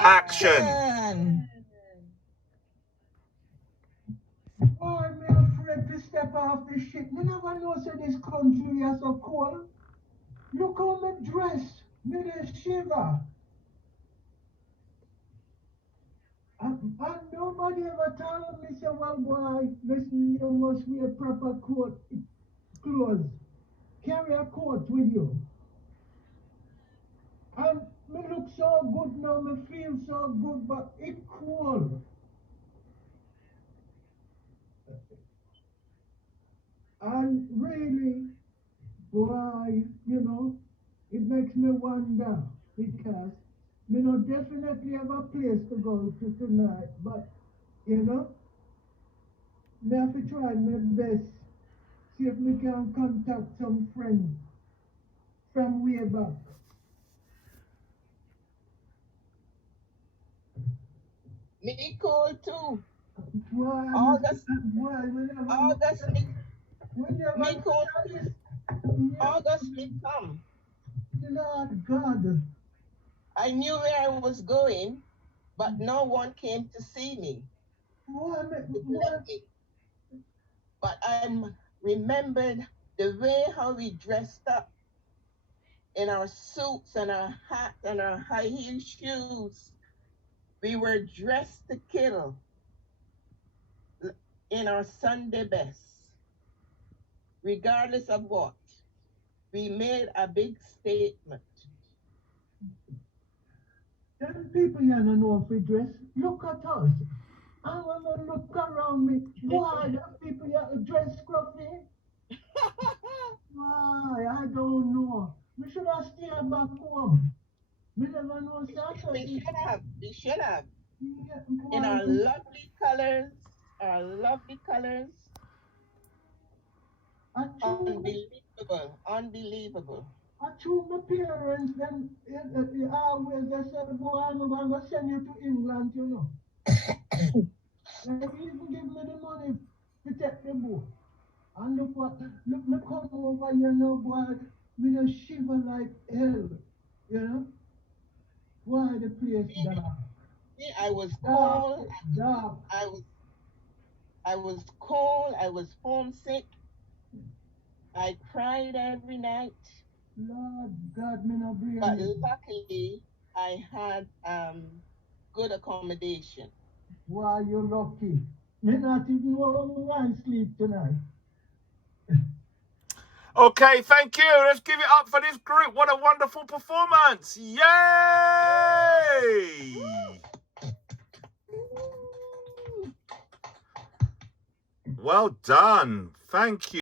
Action. Oh, I'm afraid to step off the ship. Me never know say this country is so cold. Look how me dress. Me dey shiver. And nobody ever told me say, well, boy, listen, you must wear proper clothes. Carry a coat with you. And me look so good now, me feel so good, but it cold. And really, boy, it makes me wonder because me no definitely have a place to go to tonight, but me have to try my best, see if me can contact some friends from way back. Me cool too. Boy, August, boy, August, me cool too. yeah, August me come. Lord God. I knew where I was going, but no one came to see me. Boy, To bless me. But I remembered the way how we dressed up in our suits and our hats and our high heel shoes. We were dressed to kill in our Sunday best. Regardless of what, we made a big statement. Them people you don't know if we dress. Look at us. I wanna look around me. Why the people you dress scruffy? Why? I don't know. We should have stayed back home. We never know Saturday. We should have. Yeah, In boy. our lovely colors, unbelievable. I choose my parents, then always they said, boy, I'm going to send you to England, They even give me the money to take the boat. And look me come over here now, boy, me just shiver like hell, you know? Why the place dark? See, I was Dark, cold. dark. I was cold. I was homesick. I cried every night. Lord God, me no bring But it. luckily, I had good accommodation. Why you lucky? Me not even want to sleep tonight. Okay, thank you. Let's give it up for this group. What a wonderful performance. Yay! Well done. Thank you.